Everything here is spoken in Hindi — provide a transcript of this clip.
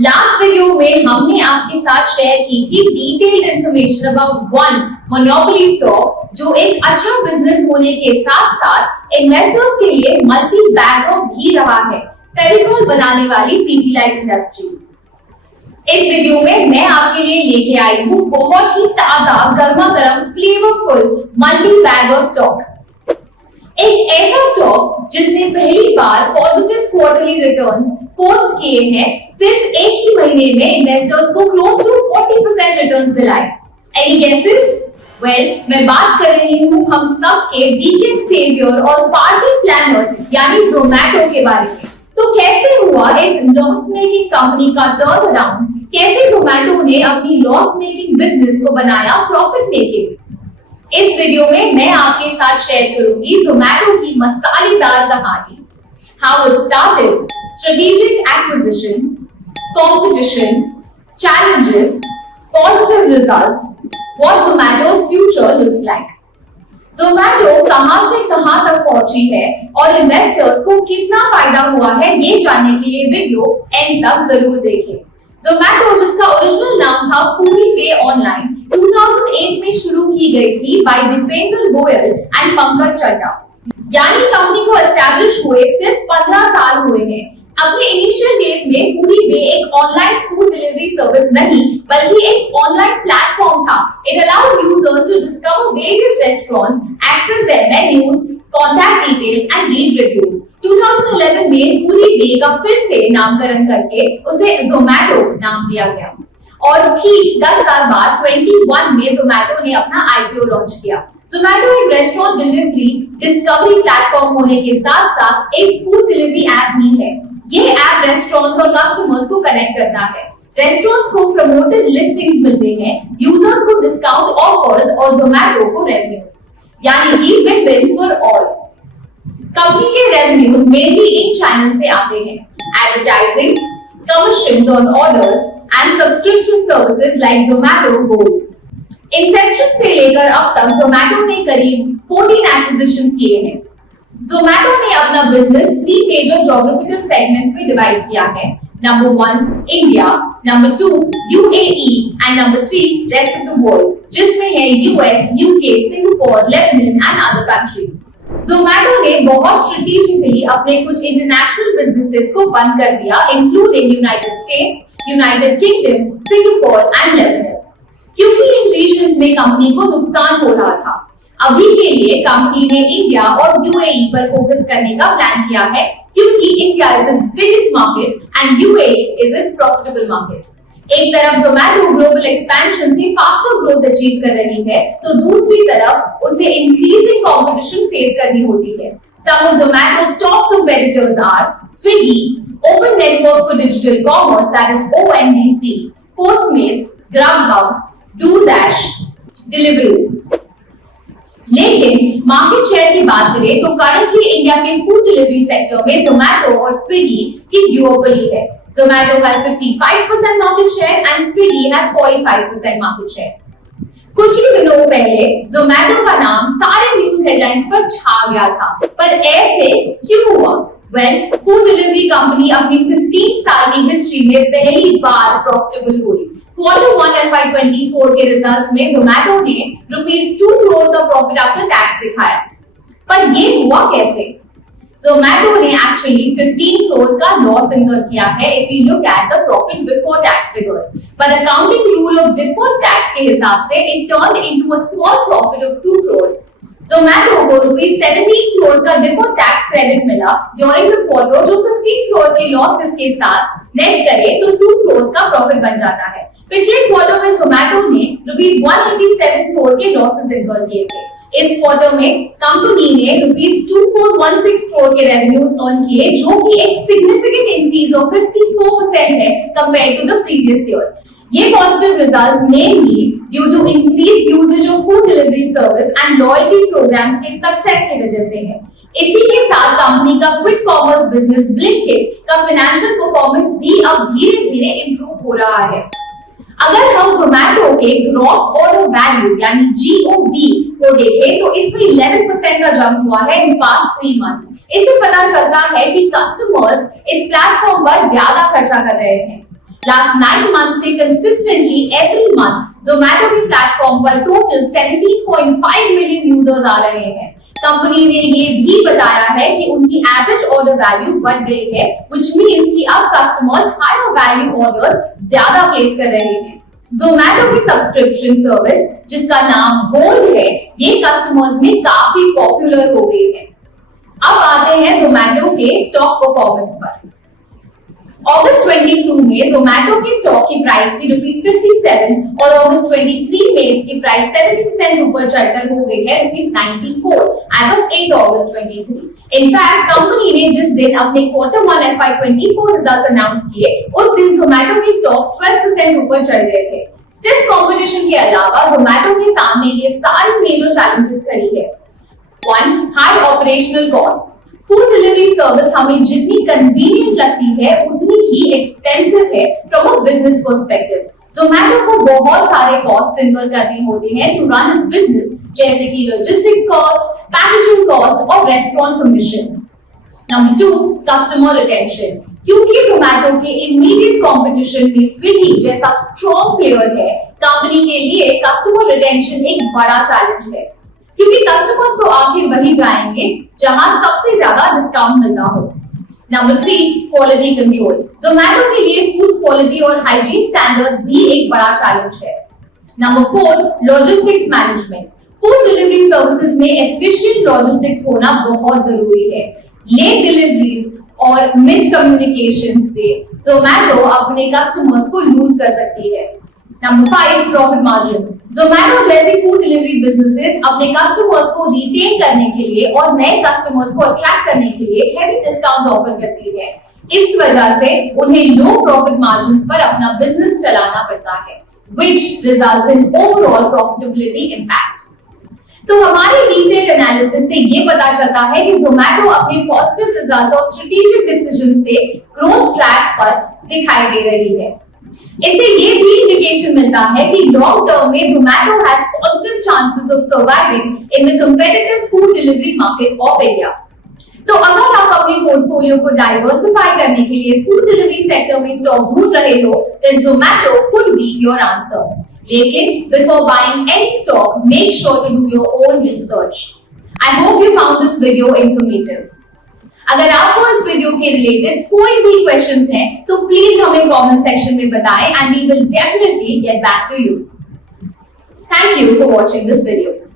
लास्ट वीडियो में हमने आपके साथ शेयर की थी detailed information about one monopoly stock जो एक अच्छा बिजनेस होने के साथ साथ इन्वेस्टर्स के लिए मल्टी बैगर भी रहा है, फेविकॉल बनाने वाली पीडीलाइट इंडस्ट्रीज। इस वीडियो में मैं आपके लिए लेके आई हूँ बहुत ही ताजा गर्मा गर्म फ्लेवरफुल मल्टी बैगर स्टॉक। एक ऐसा स्टॉक जिसने पहली बार पॉजिटिव क्वार्टरली रिटर्न्स पोस्ट किए हैं, सिर्फ एक ही महीने में इन्वेस्टर्स को क्लोज टू 40% रिटर्न्स दिलाए। Any guesses? वेल, मैं बात कर रही हूँ हम सब के वीकेंड सेवियर और पार्टी प्लानर यानी जोमैटो के बारे में। तो कैसे हुआ इस लॉस मेकिंग कंपनी का टर्न अराउंड? कैसे जोमैटो ने अपनी लॉस मेकिंग बिजनेस को बनाया प्रॉफिट मेकिंग? इस वीडियो में मैं आपके साथ शेयर करूंगी जोमैटो की मसालेदार कहानी, how it started, strategic acquisitions, competition, challenges, positive results, what Zomato's future looks like. Zomato कहां से कहां तक पहुंची है और इन्वेस्टर्स को कितना फायदा हुआ है, ये जानने के लिए वीडियो एंड तक जरूर देखें। Zomato, जिसका ओरिजिनल नाम था फूडी पे ऑनलाइन, 2008 में शुरू की गई थी बाय दीपेंद्र गोयल एंड पंकज चड्डा। यानी कंपनी को एस्टैब्लिश हुए सिर्फ 15 साल हुए हैं। अपने इनिशियल डेज में फूडी पे एक ऑनलाइन फूड डिलीवरी सर्विस नहीं बल्कि एक ऑनलाइन प्लेटफॉर्म था। It allowed users to discover various restaurants, access their menus, contact details and read reviews. 2011 में फूडी पे का फिर से नामकरण करके उसे जोमैटो नाम दिया गया और ठीक 10 साल बाद 21 में जोमैटो ने अपना आईपीओ लॉन्च किया। जोमैटो एक रेस्टोरेंट डिलीवरी डिस्कवरी प्लेटफॉर्म होने के साथ साथ एक फूड डिलीवरी ऐप भी है। ये ऐप रेस्टोरेंट्स और कस्टमर्स को कनेक्ट करता है। रेस्टोरेंट्स को प्रमोटेड लिस्टिंग्स मिलते हैं, यूजर्स को डिस्काउंट ऑफर्स और जोमैटो को रेवेन्यूज, यानी कि win win for all. Company के रेवेन्यूज मेनली इन चैनल से आते हैं, advertising, commissions on orders and subscription services like Zomato gold. Inception से लेकर अब तक जोमैटो ने करीब 14 एक्विजिशंस किए हैं। जोमैटो ने अपना बिजनेस 3 मेजर ज्योग्राफिकल सेगमेंट्स में डिवाइड किया है। Number 1 India, number 2 UAE and number 3 rest of the world, जिसमें है US, UK, Singapore, Lebanon and other countries. Zomato ने बहुत स्ट्रेटेजिकली अपने कुछ इंटरनेशनल बिजनेसेस को बंद कर दिया, including United states, United kingdom, Singapore and Lebanon, क्योंकि इन रीजन्स में कंपनी को नुकसान हो रहा था। अभी के लिए कंपनी ने इंडिया और यूएई पर फोकस करने का प्लान किया है, क्योंकि India is it's biggest market and UAE is it's profitable market. एक तरफ जोमैटो ग्लोबल एक्सपेंशन से फास्टर ग्रोथ अचीव कर रही है, तो दूसरी तरफ उसे इंक्रीजिंग कंपटीशन फेस करनी होती है। Some of Zomato's top competitors are Swiggy, Open Network for Digital Commerce, that is ONDC, Postmates, Grubhub, DoorDash, Deliveroo। लेकिन मार्केट शेयर की बात करें तो करंटली इंडिया के फूड डिलीवरी सेक्टर में जोमैटो और स्विगी की ड्यूओपोली है। Zomato has 55% market share and Swiggy has 45% market share. कुछ ही दिनों पहले जोमैटो का नाम सारे न्यूज हेडलाइंस पर छा गया था, पर ऐसे क्यों हुआ? वेल, फूड डिलीवरी कंपनी अपनी 15 साल की हिस्ट्री में पहली बार प्रॉफिटेबल हुई। Q1 FY24 के रिजल्ट्स में जोमैटो ने ₹2 करोड़ का प्रॉफिट आफ्टर टैक्स दिखाया, पर ये हुआ कैसे? जोमैटो ने एक्चुअली 15 करोड़ का लॉस इनकर किया है if you look at the profit before tax figures, पर accounting rule of deferred tax के हिसाब से it turned into a small profit of 2 crore. Zomato को ₹17 करोड़ का डिफर्ड टैक्स क्रेडिट मिला ड्यूरिंग द क्वार्टर, जो 15 करोड़ के लॉसेस के साथ नेट करे तो 2 करोड़ का प्रॉफिट बन जाता है। पिछले क्वार्टर में जोमैटो ने ₹187 करोड़ के लॉसेस इनकर किए थे। इस क्वार्टर में कंपनी ने ₹2416 करोड़ के रेवेन्यूज अर्न किए, जो कि एक सिग्निफिकेंट इंक्रीज ऑफ 54% है compared to the previous year. ये positive results mainly due to increased usage of food delivery service and loyalty programs के सक्सेस की वजह से है। इसी के साथ कंपनी का क्विक कॉमर्स बिजनेस ब्लिंकिट का फाइनेंशियल परफॉर्मेंस भी अब धीरे-धीरे इंप्रूव हो रहा है। अगर हम जोमैटो के ग्रॉस ऑर्डर वैल्यू यानी जीओवी को देखें तो इसमें 11% का जंप हुआ है इन पास्ट 3 मंथ्स। इससे पता चलता है कि कस्टमर्स इस प्लेटफॉर्म पर ज्यादा खर्चा कर रहे हैं। लास्ट 9 मंथ से कंसिस्टेंटली एवरी मंथ जोमेटो के प्लेटफॉर्म पर टोटल 17.5 मिलियन यूजर्स आ रहे हैं। कंपनी ने ये भी बताया है कि उनकी एवरेज ऑर्डर वैल्यू बढ़ गई है, व्हिच मींस कि अब कस्टमर्स हायर वैल्यू ऑर्डर्स ज्यादा प्लेस कर रहे हैं। जोमेटो की सब्सक्रिप्शन सर्विस जिसका नाम गोल्ड है, ये कस्टमर्स में काफी पॉपुलर हो गई है। अब आते हैं जोमेटो के स्टॉक परफॉर्मेंस पर। अगस्त 22 में जोमेटो की स्टॉक की प्राइस थी ₹57 और अगस्त 23 में इसकी प्राइस 70% ऊपर चढ़कर हो गई है ₹94 एज ऑफ 8 अगस्त 23। इनफैक्ट कंपनी ने जिस दिन अपने Q1 FY24 रिजल्ट्स अनाउंस किए, उस दिन जोमेटो की स्टॉक्स 12% ऊपर चढ़ गए थे। स्टिफ कंपटीशन के अलावा जोमेटो के सामने ये सारी मेजर चैलेंजेस खड़ी है। 1. High operational costs. Food delivery service हमें जितनी कन्वीनियंट लगती है उतनी ही एक्सपेंसिव है from a business perspective. Zomato को बहुत सारे कॉस्ट इनकर करने होते हैं टू रन इट्स बिजनेस, जैसे कि लॉजिस्टिक्स कॉस्ट, पैकेजिंग कॉस्ट और restaurant commissions. Number 2, customer retention. क्योंकि जोमेटो के इमीडिएट कंपटीशन में स्विगी जैसा स्ट्रॉन्ग प्लेयर है, कंपनी के लिए कस्टमर रिटेंशन एक बड़ा चैलेंज है, क्योंकि कस्टमर्स तो आखिर वही जाएंगे जहां सबसे ज्यादा डिस्काउंट मिलता हो। Number 3, quality control. जोमेटो के लिए फूड क्वालिटी और हाइजीन स्टैंडर्ड्स भी एक बड़ा चैलेंज है। Number 4, logistics management. Food delivery services में एफिशिएंट लॉजिस्टिक्स होना बहुत जरूरी है। लेट डिलीवरीज और मिस कम्युनिकेशन से जोमेटो अपने कस्टमर्स को लूज कर सकती है। Number 5, profit margins. जोमेटो जैसी फूड डिलीवरी बिजनेसेस अपने कस्टमर्स को रिटेन करने के लिए और नए कस्टमर्स को अट्रैक्ट करने के लिए हेवी डिस्काउंट ऑफर करती है। इस वजह से उन्हें लो प्रॉफिट मार्जिन्स पर अपना बिजनेस चलाना पड़ता है, which results in overall profitability impact। तो हमारे डिटेल एनालिसिस से ये पता चलता है कि जोमेटो अपने पॉजिटिव रिजल्ट्स और स्ट्रेटेजिक डिसीजन से ग्रोथ ट्रैक पर दिखाई दे रही है। इससे ये भी इंडिकेशन मिलता है कि लॉन्ग टर्म में Zomato has positive chances of surviving in the competitive food delivery market of India. तो अगर आप अपने पोर्टफोलियो को डाइवर्सिफाई करने के लिए फूड डिलीवरी सेक्टर में स्टॉक ढूंढ रहे हो, then Zomato could be your answer. लेकिन before buying any stock, make sure to do your own research. I hope you found this video informative. अगर आपको इस वीडियो के रिलेटेड कोई भी क्वेश्चंस हैं, तो प्लीज हमें कमेंट सेक्शन में बताएं and we will definitely get back to you. Thank you for watching this video.